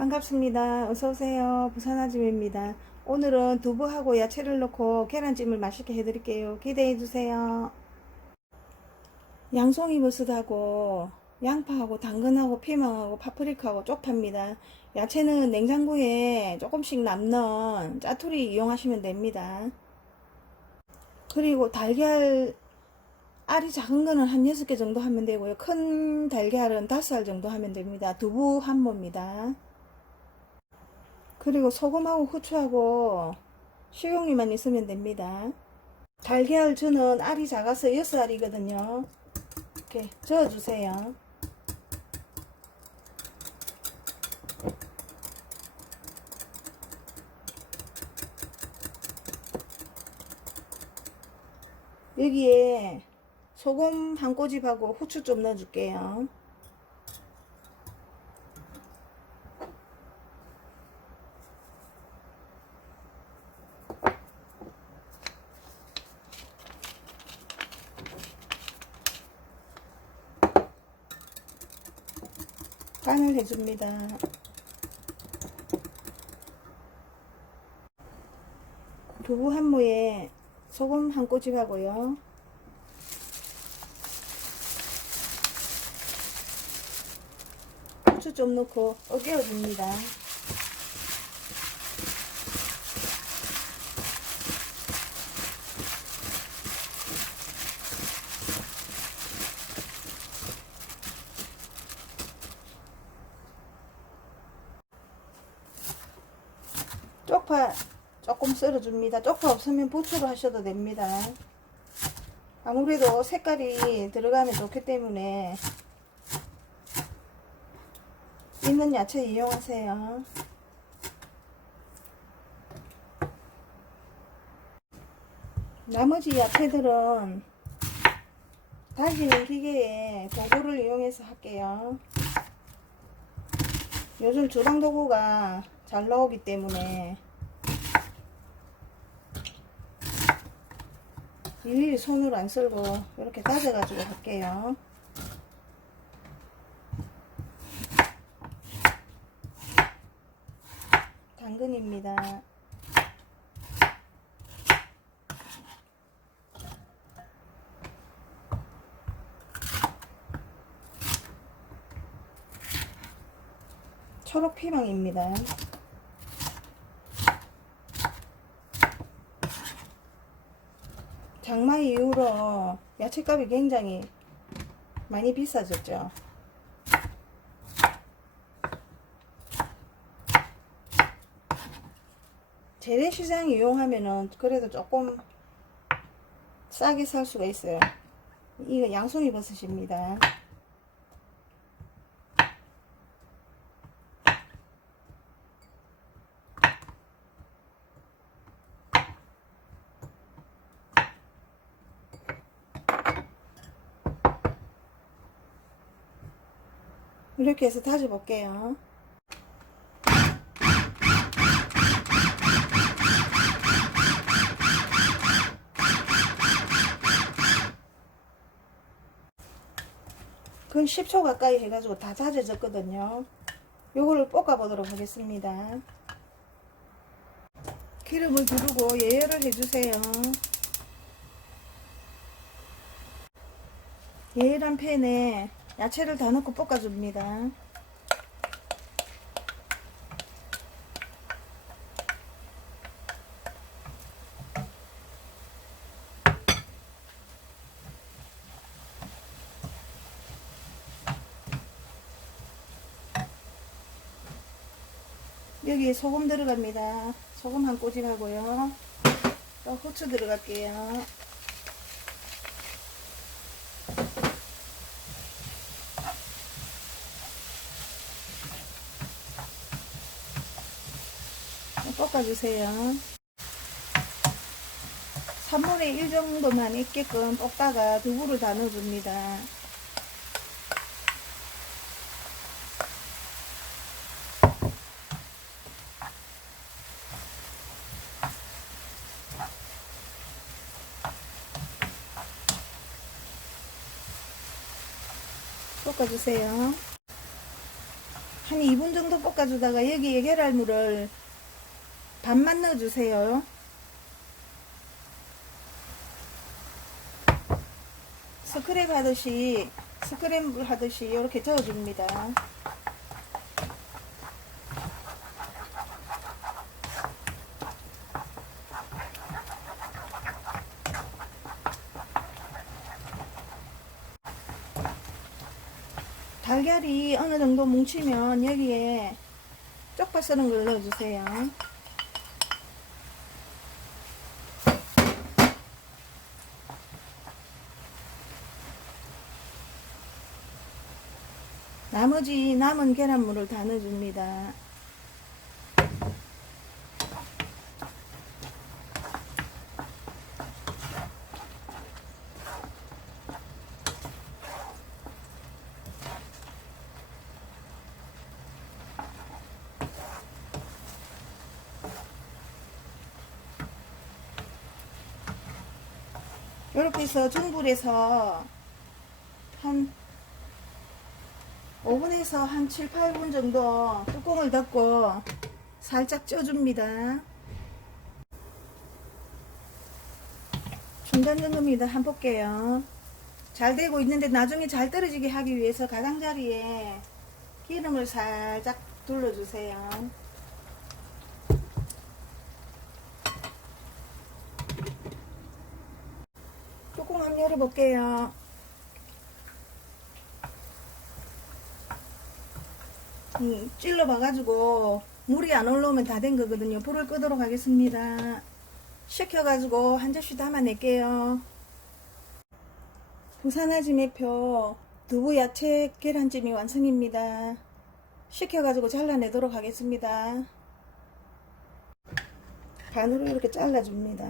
반갑습니다. 어서오세요. 부산아줌입니다. 오늘은 두부하고 야채를 넣고 계란찜을 맛있게 해드릴게요. 기대해주세요. 양송이 버섯하고 양파하고 당근하고 피망하고 파프리카하고 쪽파입니다. 야채는 냉장고에 조금씩 남는 짜투리 이용하시면 됩니다. 그리고 달걀 알이 작은 거는 한 6개 정도 하면 되고요. 큰 달걀은 5알 정도 하면 됩니다. 두부 한 모입니다. 그리고 소금하고 후추하고 식용유만 있으면 됩니다. 달걀 저는 알이 작아서 6알이거든요. 이렇게 저어주세요. 여기에 소금 한 꼬집하고 후추 좀 넣어줄게요. 간을 해줍니다. 두부 한 무에 소금 한 꼬집 하고요. 후추 좀 넣고 어겨줍니다. 쪽파 조금 썰어줍니다. 쪽파 없으면 부추로 하셔도 됩니다. 아무래도 색깔이 들어가면 좋기 때문에 있는 야채 이용하세요. 나머지 야채들은 다지는 기계에 도구를 이용해서 할게요. 요즘 주방 도구가 잘 나오기 때문에 일일이 손으로 안 썰고 이렇게 다져가지고 할게요. 당근입니다. 초록 피망입니다. 장마 이후로 야채값이 굉장히 많이 비싸졌죠. 재래시장 이용하면은 그래도 조금 싸게 살 수가 있어요. 이거 양송이 버섯입니다. 이렇게 해서 다져 볼게요. 그건 10초 가까이 해가지고 다 다져졌거든요. 요거를 볶아 보도록 하겠습니다. 기름을 두르고 예열을 해주세요. 예열한 팬에 야채를 다 넣고 볶아줍니다. 여기 소금 들어갑니다. 소금 한 꼬집 하고요. 또 후추 들어갈게요. 볶아주세요. 3분의 1 정도만 있게끔 볶다가 두부를 다 넣어줍니다. 볶아주세요. 한 2분 정도 볶아주다가 여기에 계란물을 반만 넣어주세요. 스크랩 하듯이 스크램블 하듯이 이렇게 저어줍니다. 달걀이 어느 정도 뭉치면 여기에 쪽파 쓰는 걸 넣어주세요. 나머지 남은 계란물을 다 넣어줍니다. 이렇게 해서 중불에서 한 5분에서 한 7, 8분 정도 뚜껑을 닫고 살짝 쪄줍니다. 중간 정도입니다. 한 볼게요. 잘 되고 있는데 나중에 잘 떨어지게 하기 위해서 가장자리에 기름을 살짝 둘러주세요. 뚜껑 한번 열어볼게요. 음, 찔러 봐가지고 물이 안 올라오면 다 된 거거든요. 불을 끄도록 하겠습니다. 식혀가지고 한 접시 담아낼게요. 부산아지 매표 두부 야채 계란찜이 완성입니다. 식혀가지고 잘라내도록 하겠습니다. 반으로 이렇게 잘라줍니다.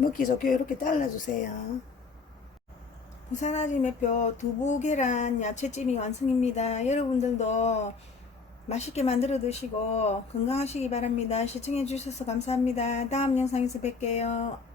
먹기 좋게 이렇게 잘라주세요. 부산아지 매표 두부 계란 야채찜이 완성입니다. 여러분들도 맛있게 만들어 드시고 건강하시기 바랍니다. 시청해 주셔서 감사합니다. 다음 영상에서 뵐게요.